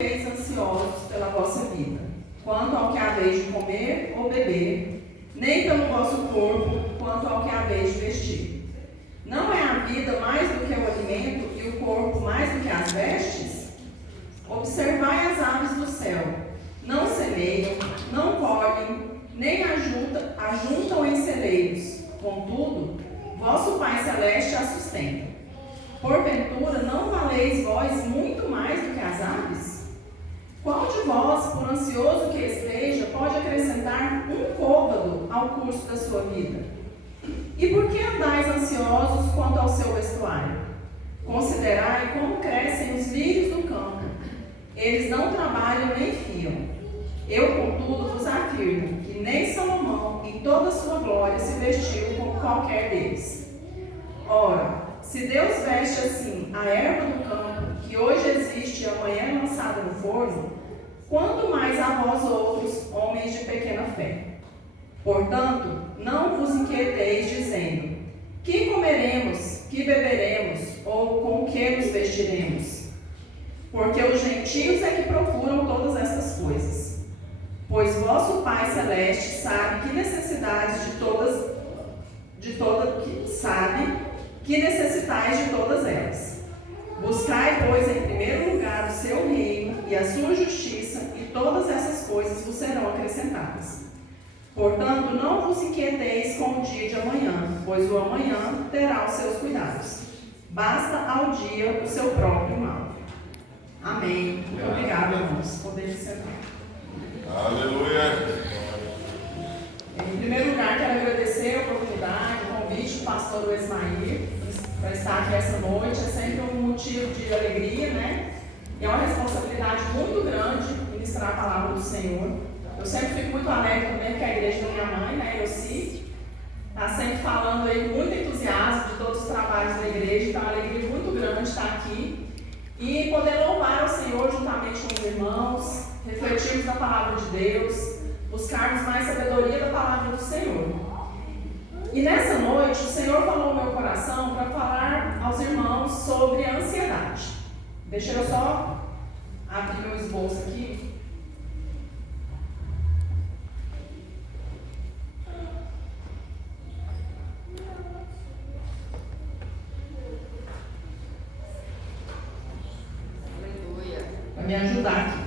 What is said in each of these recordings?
ansiosos pela vossa vida, quanto ao que haveis de comer ou beber, nem pelo vosso corpo, quanto ao que haveis de vestir. Não é a vida mais do que o alimento e o corpo mais do que as vestes? Observai as aves do céu, não semeiam, não colhem, nem ajuntam em celeiros, contudo, vosso Pai Celeste as sustenta. Porventura, não valeis vós muito mais do que as aves? Qual de vós, por ansioso que esteja, pode acrescentar um côvado ao curso da sua vida? E por que andais ansiosos quanto ao seu vestuário? Considerai como crescem os lírios do campo. Eles não trabalham nem fiam. Eu, contudo, vos afirmo que nem Salomão, em toda a sua glória, se vestiu como qualquer deles. Ora, se Deus veste assim a erva do campo, que hoje existe e amanhã é lançada no forno, quanto mais a vós outros, homens de pequena fé. Portanto, não vos inquieteis dizendo, que comeremos, que beberemos, ou com que nos vestiremos? Porque os gentios é que procuram todas estas coisas. Pois vosso Pai Celeste sabe que necessitais que necessitais de todas elas. Buscai, pois, em primeiro lugar o seu reino e a sua justiça, e todas essas coisas vos serão acrescentadas. Portanto, não vos inquieteis com o dia de amanhã, pois o amanhã terá os seus cuidados. Basta ao dia o seu próprio mal. Amém. Muito obrigada, irmãos. Podemos sentar. Aleluia. Em primeiro lugar, quero agradecer a oportunidade, o convite do pastor Esmair para estar aqui essa noite. É sempre um motivo de alegria, né? E é uma responsabilidade muito grande ministrar a palavra do Senhor. Eu sempre fico muito alegre também, porque a igreja da minha mãe, né, Elci, está sempre falando aí com muito entusiasmo de todos os trabalhos da igreja. Então é uma alegria muito grande estar aqui e poder louvar ao Senhor juntamente com os irmãos, refletirmos na palavra de Deus, buscarmos mais sabedoria da palavra do Senhor. E nessa noite, o Senhor falou no meu coração para falar aos irmãos sobre a ansiedade. Deixa eu só abrir meu esboço aqui. Aleluia. Para me ajudar aqui.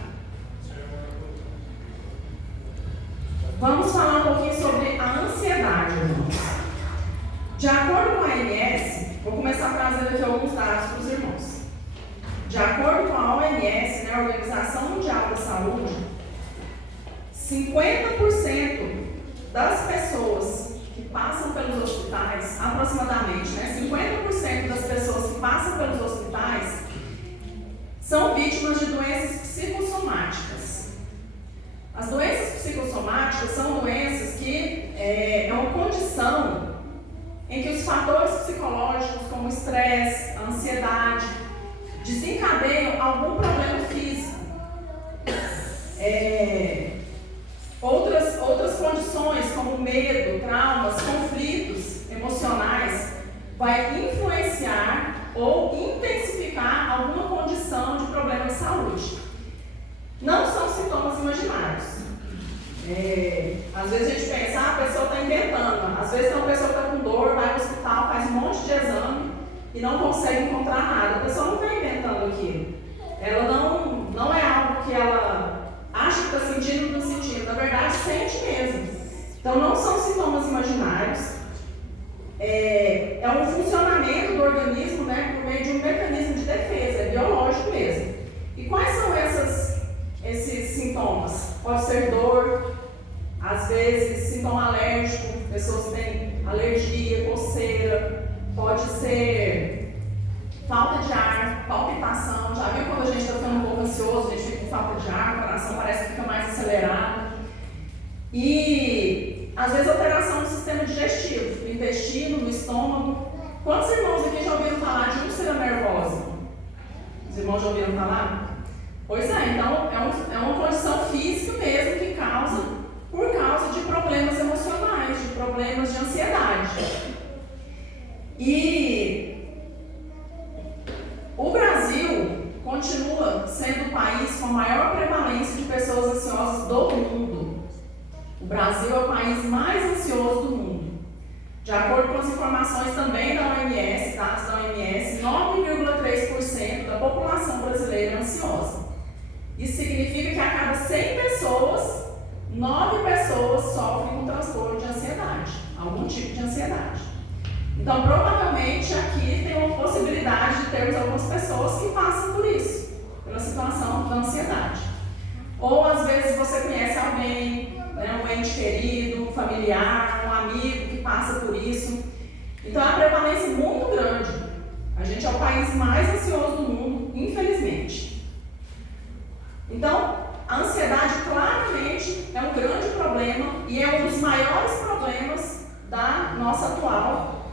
Vamos falar um pouquinho sobre a ansiedade, irmãos. De acordo com a OMS, vou começar trazendo aqui alguns dados para os irmãos. De acordo com a OMS, né, a Organização Mundial da Saúde, 50% das pessoas que passam pelos hospitais, aproximadamente, né, 50% das pessoas que passam pelos hospitais são vítimas de doenças psicossomáticas. As doenças psicossomáticas são doenças que é uma condição em que os fatores psicológicos, como o estresse, a ansiedade, desencadeiam algum problema físico. Outras condições, como medo, traumas, conflitos emocionais, vai influenciar ou intensificar alguma condição de problema de saúde. Não são sintomas imaginários. Às vezes a gente pensa, a pessoa está inventando. Às vezes uma pessoa está com dor, vai ao hospital, faz um monte de exame e não consegue encontrar nada. A pessoa não está inventando aquilo. Ela não é algo que ela acha que está sentindo ou não sentindo. Na verdade, sente mesmo. Então não são sintomas imaginários. É um funcionamento do organismo, né, por meio de um mecanismo de defesa, é biológico mesmo. E quais são esses sintomas? Pode ser dor, às vezes sintoma alérgico, pessoas têm alergia, coceira, pode ser falta de ar, palpitação. Já viu quando a gente está ficando um pouco ansioso, a gente fica com falta de ar, o coração parece que fica mais acelerado. E às vezes alteração no sistema digestivo, no intestino, no estômago. Quantos irmãos aqui já ouviram falar de úlcera nervosa? Os irmãos já ouviram falar? Pois é, então é uma condição física mesmo que causa, por causa de problemas emocionais, de problemas de ansiedade. E o Brasil continua sendo o país com a maior pessoas ansiosas do mundo. O Brasil é o país mais ansioso do mundo. De acordo com as informações também da OMS, dados da OMS, 9,3% da população brasileira é ansiosa. Isso significa que a cada 100 pessoas, 9 pessoas sofrem com transtorno de ansiedade, algum tipo de ansiedade. Então, provavelmente, aqui tem uma possibilidade de termos algumas pessoas que passam por isso, pela situação da ansiedade. Ou, às vezes, você conhece alguém, né, um ente querido, um familiar, um amigo que passa por isso. Então, é uma prevalência muito grande. A gente é o país mais ansioso do mundo, infelizmente. Então, a ansiedade claramente é um grande problema e é um dos maiores problemas da nossa atual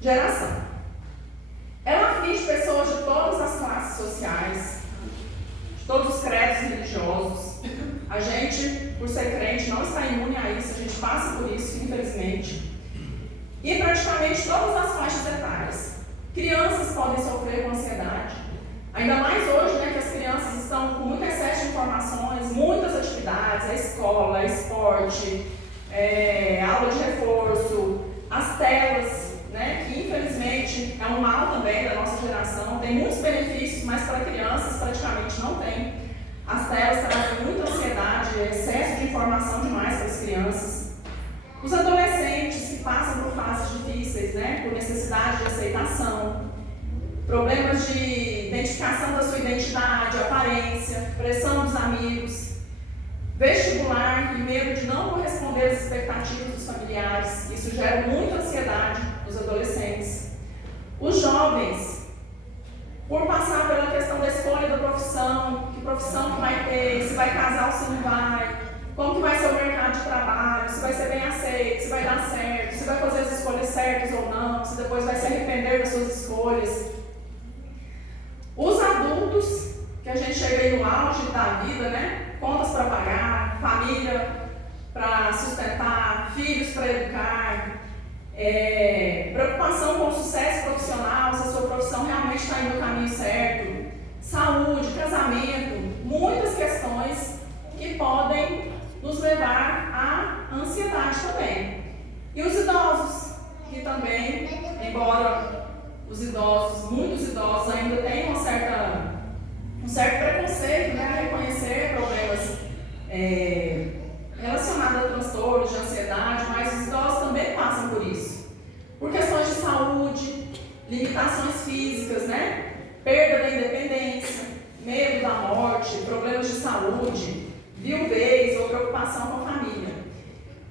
geração. Ela aflige pessoas de todas as classes sociais, de todos os credos religiosos. A gente, por ser crente, não está imune a isso, a gente passa por isso, infelizmente. E praticamente todas as faixas etárias. Crianças podem sofrer com ansiedade. Ainda mais hoje, né, que as crianças estão com muito excesso de informações, muitas atividades, a escola, esporte, aula de reforço, as telas, né, que infelizmente é um mal também da nossa geração. Tem muitos benefícios, mas para crianças praticamente não tem. As telas trazem muita ansiedade, excesso de informação demais para as crianças. Os adolescentes que passam por fases difíceis, né, por necessidade de aceitação, problemas de identificação da sua identidade, aparência, pressão dos amigos, vestibular e medo de não corresponder às expectativas dos familiares. Isso gera muita ansiedade nos adolescentes. Os jovens, por passar pela questão da escolha da profissão, que profissão que vai ter, se vai casar ou se não vai, como que vai ser o mercado de trabalho, se vai ser bem aceito, se vai dar certo, se vai fazer as escolhas certas ou não, se depois vai se arrepender das suas escolhas. Os adultos, que a gente chega aí no auge da vida, né? Contas para pagar, família para sustentar, filhos para educar, preocupação com o sucesso profissional, se a sua profissão realmente está indo no caminho certo, saúde, casamento, muitas questões que podem nos levar à ansiedade também. E os idosos, que também, embora os idosos, muitos idosos ainda têm um certo preconceito, né, a reconhecer problemas relacionados a transtornos de ansiedade, mas os idosos também passam por isso. Por questões de saúde, limitações físicas, né, perda da independência, medo da morte, problemas de saúde, viuvez ou preocupação com a família.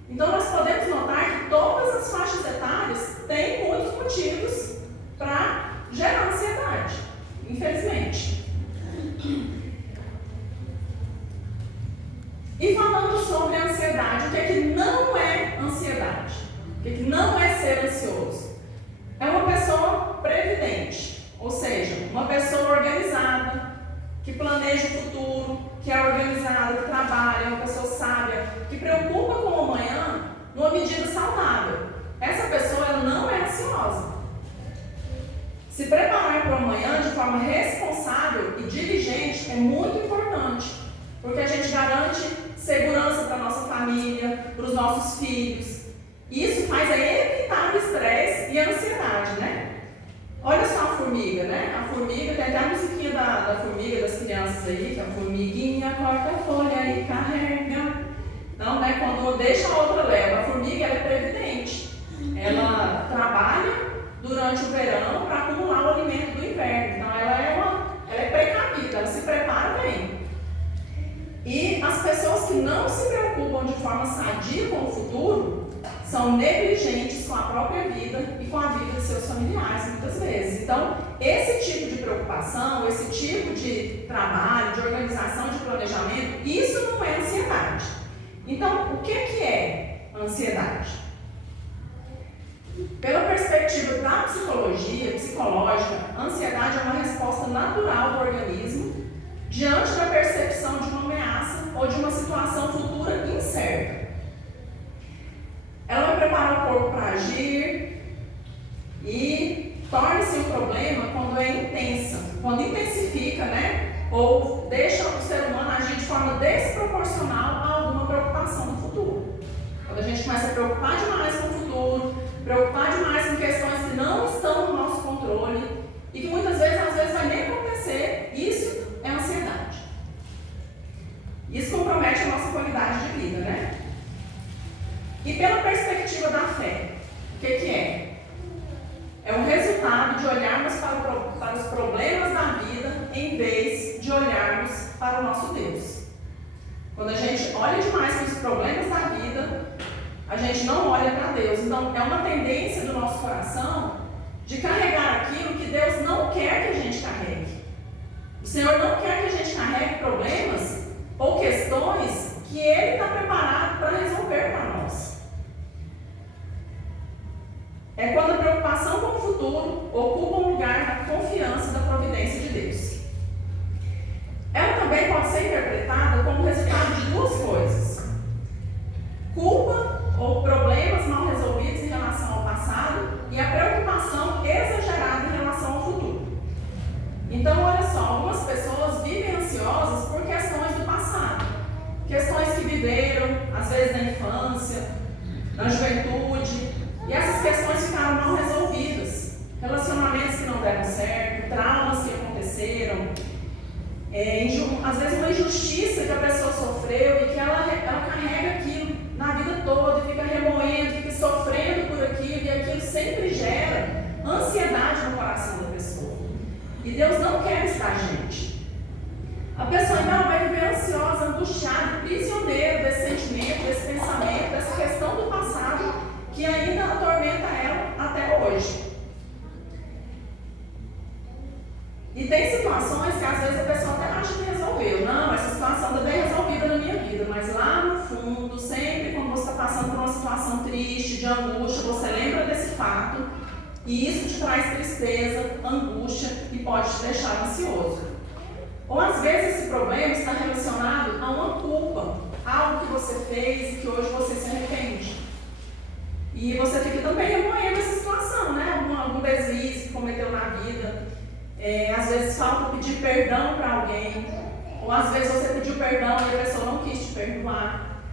Então nós podemos notar que todas as faixas etárias têm muitos motivos para gerar ansiedade, infelizmente. E falando sobre a ansiedade, o que é que não é ansiedade? O que é que não é ser ansioso? É uma pessoa previdente, ou seja, uma pessoa organizada, que planeja o futuro, que é organizada, que trabalha, é uma pessoa sábia, que preocupa com o amanhã numa medida saudável. Essa pessoa ela não é ansiosa. Se preparar para o amanhã de forma responsável e diligente é muito importante, porque a gente garante segurança para a nossa família, para os nossos filhos. Isso faz evitar o estresse e a ansiedade, né? Olha só a formiga, né? A formiga, tem até a musiquinha da formiga, das crianças aí, que a formiguinha corta a folha e carrega. Então, né, quando deixa a outra leva, a formiga ela é previdente. Ela trabalha durante o verão para acumular o alimento do inverno. Então, ela é precavida, ela se prepara bem. E as pessoas que não se preocupam de forma sadia com o futuro são negligentes com a própria vida e com a vida de seus familiares, muitas vezes. Então, esse tipo de preocupação, esse tipo de trabalho, de organização, de planejamento, isso não é ansiedade. Então, o que é ansiedade? Pela perspectiva da psicologia psicológica, a ansiedade é uma resposta natural do organismo diante da percepção de uma ameaça ou de uma situação futura incerta. Ela vai preparar o corpo para agir e torna-se um problema quando é intensa, quando intensifica, né? Ou deixa o ser humano agir de forma começa a preocupar demais com o futuro, preocupar demais com questões que não estão no nosso controle e que muitas vezes, às vezes, vai nem acontecer. Isso é ansiedade. Isso compromete a nossa qualidade de vida, né? E pela perspectiva da fé, o que é? É um resultado de olharmos para os problemas da vida em vez de olharmos para o nosso Deus. Quando a gente olha demais para os problemas da vida, a gente não olha para Deus. Então, é uma tendência do nosso coração de carregar aquilo que Deus não quer que a gente carregue. O Senhor não quer que a gente carregue problemas ou questões que Ele está preparado para resolver para nós. É quando a preocupação com o futuro ocupa um lugar na confiança da providência de Deus. Ela também pode ser interpretada como resultado de duas coisas: culpa ou problemas mal resolvidos em relação ao passado e a preocupação exagerada em relação ao futuro. Então, olha só, algumas pessoas vivem ansiosas por questões do passado, questões que viveram, às vezes na infância, na juventude, e essas questões ficaram mal resolvidas, relacionamentos que não deram certo, traumas que aconteceram, às vezes uma injustiça que a pessoa sofreu e que ela carrega aquilo na vida toda e fica remoendo, fica sofrendo por aquilo, e aquilo sempre gera ansiedade no coração da pessoa. E Deus não quer isso da gente. A pessoa então vai viver ansiosa, angustiada, prisioneira desse sentimento, desse pensamento, dessa questão do passado que ainda atormenta ela até hoje. E tem situações que às vezes a pessoa até acha que resolveu. Não, essa situação está bem resolvida na minha vida, mas lá no fundo, sempre quando você está passando por uma situação triste, de angústia, você lembra desse fato e isso te traz tristeza, angústia e pode te deixar ansioso. Ou às vezes esse problema está relacionado a uma culpa, algo que você fez e que hoje você se arrepende. E você fica também remoendo essa situação, né? Algum deslize que cometeu na vida. Às vezes falta pedir perdão para alguém. Ou às vezes você pediu perdão e a pessoa não quis te perdoar.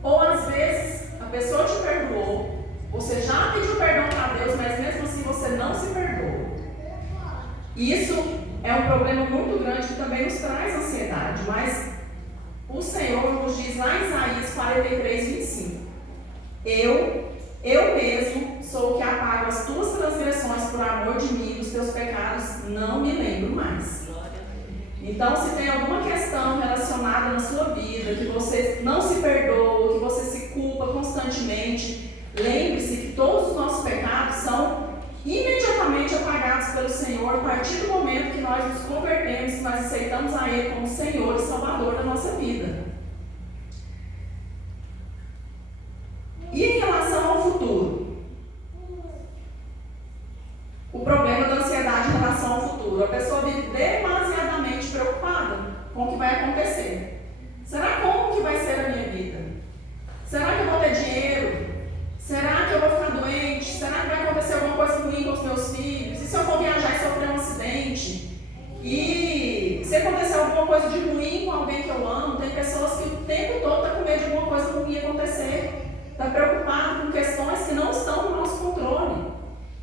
Ou às vezes a pessoa te perdoou. Você já pediu perdão para Deus, mas mesmo assim você não se perdoa. Isso é um problema muito grande que também nos traz ansiedade. Mas o Senhor nos diz lá em Isaías 43, 25. Eu mesmo sou o que apago as tuas transgressões por amor de mim, dos teus pecados não me lembro mais. Então, se tem alguma questão relacionada na sua vida, que você não se perdoa, que você se culpa constantemente, lembre-se que todos os nossos pecados são imediatamente apagados pelo Senhor a partir do momento que nós nos convertemos, que nós aceitamos a Ele como Senhor e Salvador da nossa vida. E em relação ao futuro? O problema da ansiedade em relação ao futuro. A pessoa vive demasiadamente preocupada com o que vai acontecer. Será como que vai ser a minha vida? Será que eu vou ter dinheiro? Será que eu vou ficar doente? Será que vai acontecer alguma coisa ruim com os meus filhos? E se eu for viajar e sofrer um acidente? E se acontecer alguma coisa de ruim com alguém que eu amo? Tem pessoas que o tempo todo estão com medo de alguma coisa ruim acontecer. Está preocupado com questões que não estão no nosso controle.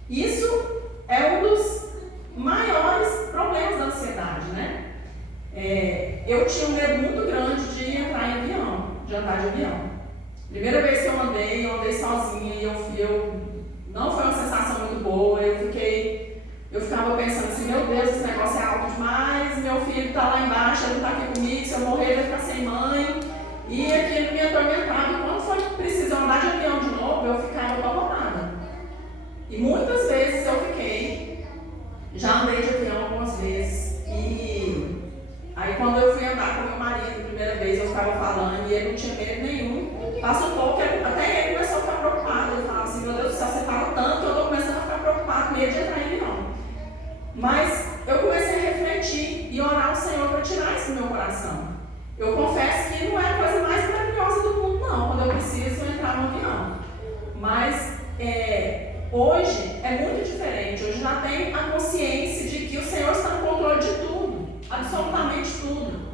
Isso é um dos maiores problemas da ansiedade, né? Eu tinha um medo muito grande de entrar em avião, de andar de avião. Primeira vez que eu andei sozinha e eu não foi uma sensação muito boa. Eu ficava pensando assim, meu Deus, esse negócio é alto demais, meu filho está lá embaixo, ele não está aqui comigo, se eu morrer ele vai ficar sem mãe. E aquilo me atormentava. E quando foi preciso andar de avião de novo, eu ficava apavorada. E muitas vezes eu fiquei. Já andei de avião algumas vezes. E aí quando eu fui andar com meu marido, a primeira vez eu ficava falando e ele não tinha medo nenhum. Passa um pouco, até ele começou a ficar preocupado. Ele falava assim, meu Deus do céu, você fala tanto que eu estou começando a ficar preocupado com medo de entrar em avião. Mas eu comecei a refletir e orar ao Senhor para tirar isso do meu coração. Eu confesso que não é a coisa mais maravilhosa do mundo, não, quando eu preciso entrar no avião. Mas hoje é muito diferente. Hoje já tem a consciência de que o Senhor está no controle de tudo, absolutamente tudo.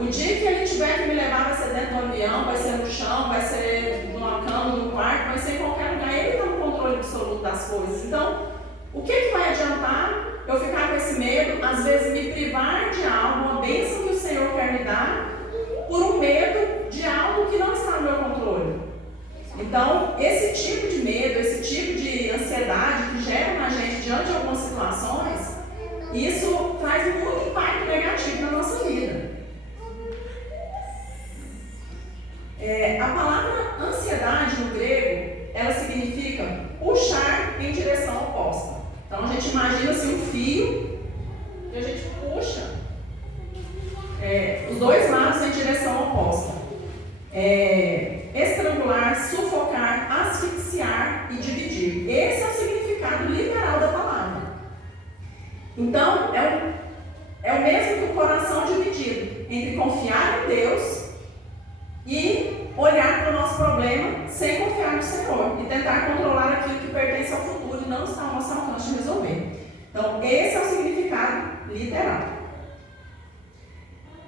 O dia que ele tiver que me levar, vai ser dentro do avião, vai ser no chão, vai ser numa cama, no quarto, vai ser em qualquer lugar. Ele está no controle absoluto das coisas. Então, o que vai adiantar eu ficar com esse medo, às vezes me privar de algo, uma bênção que o Senhor quer me dar, por um medo de algo que não está no meu controle? Então, esse tipo de medo, esse tipo de ansiedade que gera na gente diante de algumas situações, isso traz muito impacto negativo na nossa vida. A palavra ansiedade no grego, ela significa puxar em direção oposta. Então a gente imagina assim um fio e a gente puxa os dois lados em direção oposta. Estrangular, sufocar, asfixiar e dividir. Esse é o significado literal da palavra. Então, é o mesmo que o coração dividido entre confiar em Deus e olhar para o nosso problema sem confiar no Senhor e tentar controlar aquilo que pertence ao futuro e não está ao nosso alcance de resolver. Então, esse é o significado literal.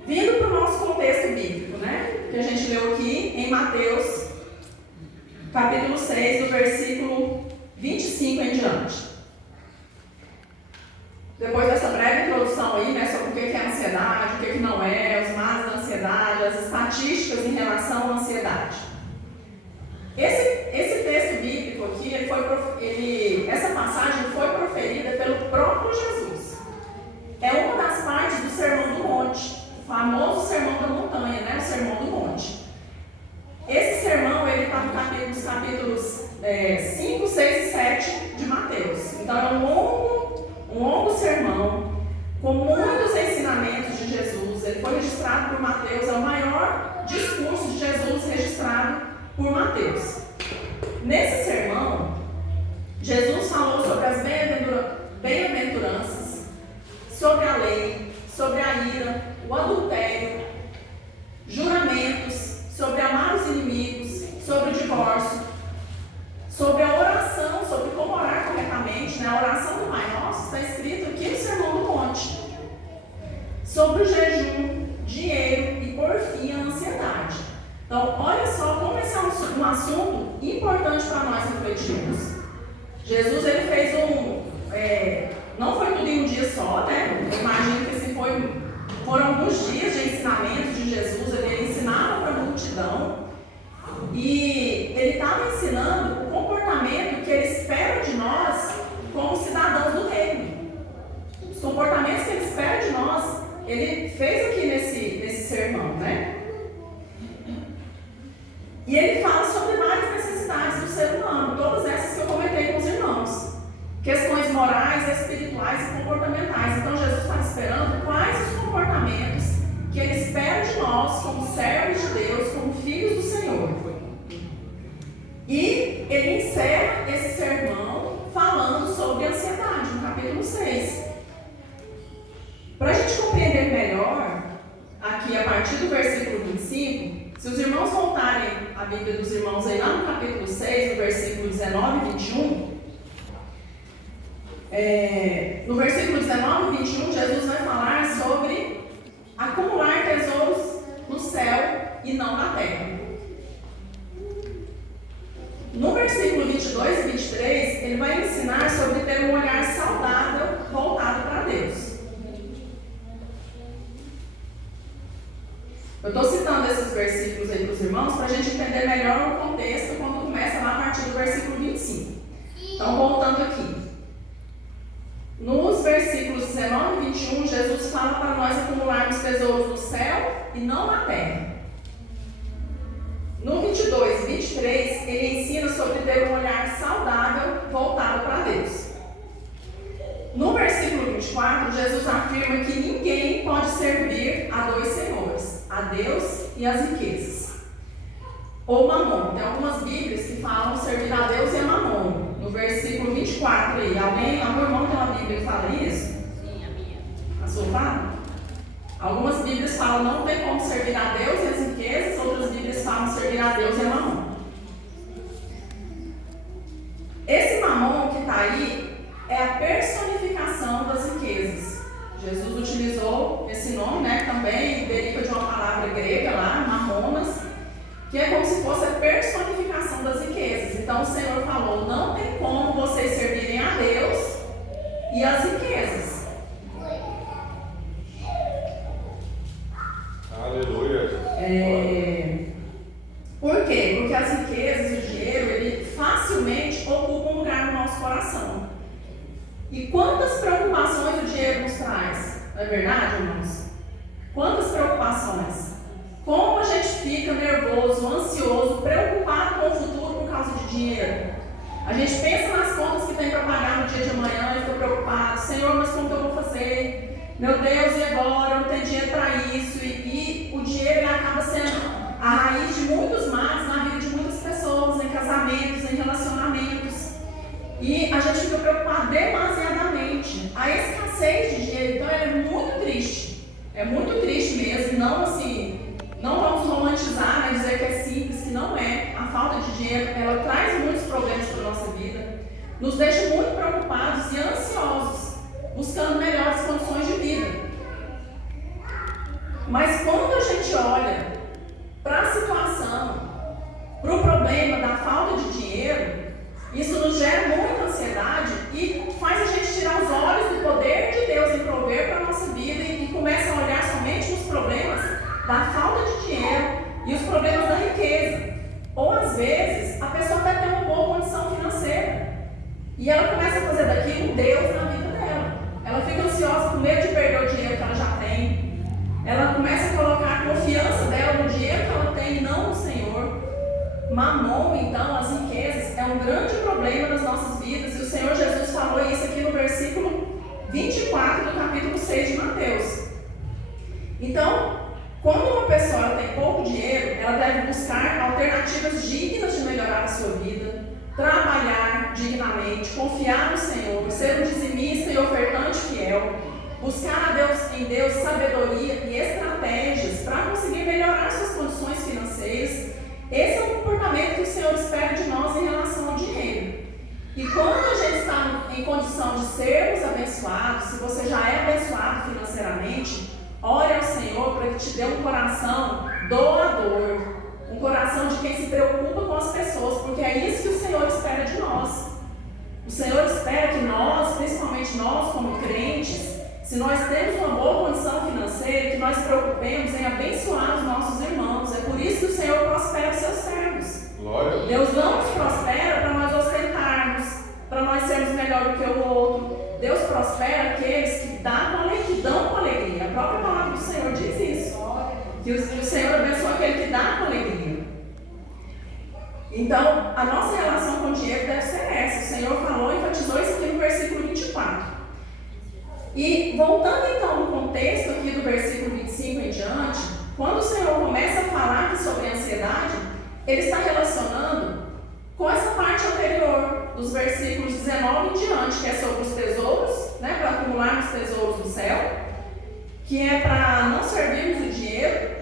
Vindo para o nosso contexto bíblico, que a gente leu aqui em Mateus, capítulo 6, do versículo 25 em diante. Depois dessa breve introdução aí, sobre o que é ansiedade, o que não é, os males da ansiedade, as estatísticas em relação à ansiedade. Esse texto bíblico aqui, essa passagem foi proferida pelo próprio Jesus. É uma das partes do Sermão do Monte, o famoso Sermão da Montanha, o Sermão do Monte. Esse sermão, ele está nos capítulos 5, 6 e 7 de Mateus. Então, é um longo sermão, com muitos ensinamentos de Jesus. Ele foi registrado por Mateus, é o maior discurso de Jesus registrado por Mateus. Nesse sermão, Jesus falou sobre as bem-aventuranças, sobre a lei, sobre a ira, o adultério, juramentos, sobre amar os inimigos, sobre o divórcio, sobre a oração, sobre como orar corretamente, a oração do Pai Nosso está escrito aqui no Sermão do Monte. Sobre o jejum, dinheiro e, por fim, a ansiedade. Então, olha só como esse é um assunto importante para nós refletirmos. Jesus, ele fez não foi tudo em um dia só, Eu imagino que foram alguns dias de ensinamentos de Jesus, ele ensinava para a multidão. E ele estava ensinando o comportamento que ele espera de nós como cidadãos do reino. Os comportamentos que ele espera de nós, ele fez aqui nesse sermão, E ele fala sobre várias necessidades do ser humano, todas essas que eu comentei com os irmãos. Questões morais, espirituais e comportamentais. Então Jesus está esperando quais os comportamentos que ele espera de nós como servos de Deus, como filhos do Senhor. E ele encerra esse sermão falando sobre ansiedade, no capítulo 6. Para a gente compreender melhor, aqui a partir do versículo 25, se os irmãos voltarem a Bíblia dos irmãos aí lá no capítulo 6, no versículo 19 e 21, no versículo 19 e 21, Jesus vai falar sobre acumular tesouros no céu e não na terra. No versículo 22 e 23, ele vai ensinar sobre ter um olhar saudável voltado para Deus. Eu estou citando esses versículos aí para os irmãos para a gente entender melhor o contexto quando começa lá a partir do versículo 25. Então, voltando aqui. Nos versículos 19 e 21, Jesus fala para nós acumularmos tesouros no céu e não na terra. No 22 e 23, ele ensina sobre ter um olhar saudável voltado para Deus. No versículo 24, Jesus afirma que ninguém pode servir a dois senhores, a Deus e as riquezas. Ou mamon. Tem algumas bíblias que falam servir a Deus e a mamon. No versículo 24 aí, algum irmão tem uma bíblia que fala isso? Sim, a minha. A sua fala? Algumas bíblias falam não tem como servir a Deus e as riquezas, outras bíblias falam servir a Deus e a mamon. Esse mamon que está aí é a personificação das riquezas. Jesus utilizou esse nome, também deriva de uma e as riquezas. Aleluia. Por quê? Porque as riquezas e o dinheiro, ele facilmente ocupam um lugar no nosso coração. E quantas preocupações o dinheiro nos traz? Não é verdade, irmãos? Quantas preocupações? Como a gente fica nervoso, ansioso, preocupado com o futuro por causa de dinheiro? A gente pensa nas contas que tem para pagar no dia de amanhã e fica preocupado. Senhor, mas como que eu vou fazer? Meu Deus, e agora? Eu não tenho dinheiro para isso. E o dinheiro, ele acaba sendo a raiz de muitos males na vida de muitas pessoas, em casamentos, em relacionamentos. E a gente fica preocupado demasiadamente. A escassez de dinheiro, então, é muito triste. É muito triste mesmo. Não assim, não vamos romantizar, né, dizer que é simples, que não é. A falta de dinheiro, ela traz muitos problemas para a nossa vida. Nos deixa muito preocupados e ansiosos, buscando melhores condições de vida. Mas quando a gente olha para a situação, para o problema da falta de dinheiro, isso nos gera muita ansiedade e faz a gente tirar os olhos do poder de Deus em prover para a nossa vida e começa a olhar somente os problemas da falta de dinheiro e os problemas da riqueza. Ou às vezes, a pessoa até tem uma boa condição financeira e ela começa a fazer daquilo um Deus na vida dela. Ela fica ansiosa com medo de perder o dinheiro que ela já tem. Ela começa a colocar a confiança dela no dinheiro que ela tem e não no Senhor. Mamon, então, as riquezas, é um grande problema nas nossas vidas. E o Senhor Jesus falou isso aqui no versículo 24 do capítulo 6 de Mateus. Então, quando uma pessoa tem pouco dinheiro, ela deve buscar alternativas dignas de melhorar a sua vida, trabalhar dignamente, confiar no Senhor, ser um dizimista e ofertante fiel, buscar em Deus sabedoria e estratégias para conseguir melhorar suas condições financeiras. Esse é o comportamento que o Senhor espera de nós em relação ao dinheiro. E quando a gente está em condição de sermos abençoados, se você já é abençoado financeiramente, ore ao Senhor para que te dê um coração doador, um coração de quem se preocupa com as pessoas, porque é isso que o Senhor espera de nós. O Senhor espera que nós, principalmente nós como crentes, se nós temos uma boa condição financeira, que nós preocupemos em abençoar os nossos irmãos. É por isso que o Senhor prospera os seus servos. Glória. Deus não nos prospera para nós ostentarmos, para nós sermos melhor do que o outro. Deus prospera aqueles que dão com alegria. A própria palavra do Senhor diz isso. Que o Senhor abençoa aquele que dá com alegria. Então, a nossa relação com o dinheiro deve ser essa. O Senhor falou e enfatizou isso aqui no versículo 24. E voltando então no contexto aqui do versículo 25 em diante, quando o Senhor começa a falar aqui sobre a ansiedade, Ele está relacionando com essa parte anterior, dos versículos 19 em diante, que é sobre os tesouros, né, para acumularmos tesouros do céu, que é para não servirmos o dinheiro.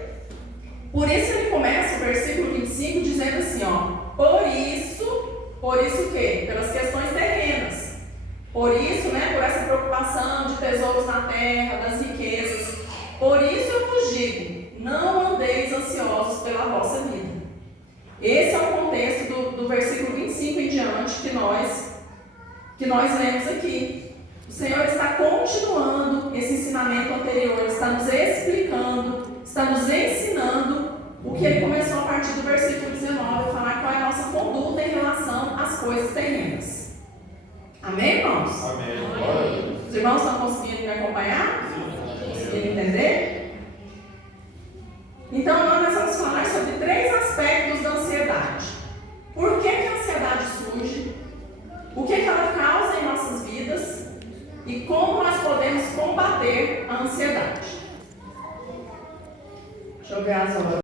Por isso ele começa o versículo 25 dizendo assim, por isso o quê? Pelas questões terrenas. Por isso, né, por essa preocupação de tesouros na terra, das riquezas. Por isso eu vos digo, não andeis ansiosos pela vossa vida. Esse é o contexto do versículo 25 em diante que nós lemos aqui. O Senhor está continuando esse ensinamento anterior, está nos explicando, está nos ensinando o que ele começou a partir do versículo 19, a falar qual é a nossa conduta em relação às coisas terrenas. Amém, irmãos? Amém. Glória. Os irmãos estão conseguindo me acompanhar? Conseguindo entender? Então, nós vamos falar sobre 3 aspectos da ansiedade. Por que a ansiedade surge? O que ela causa em nossas vidas? E como nós podemos combater a ansiedade? Deixa eu ver as horas.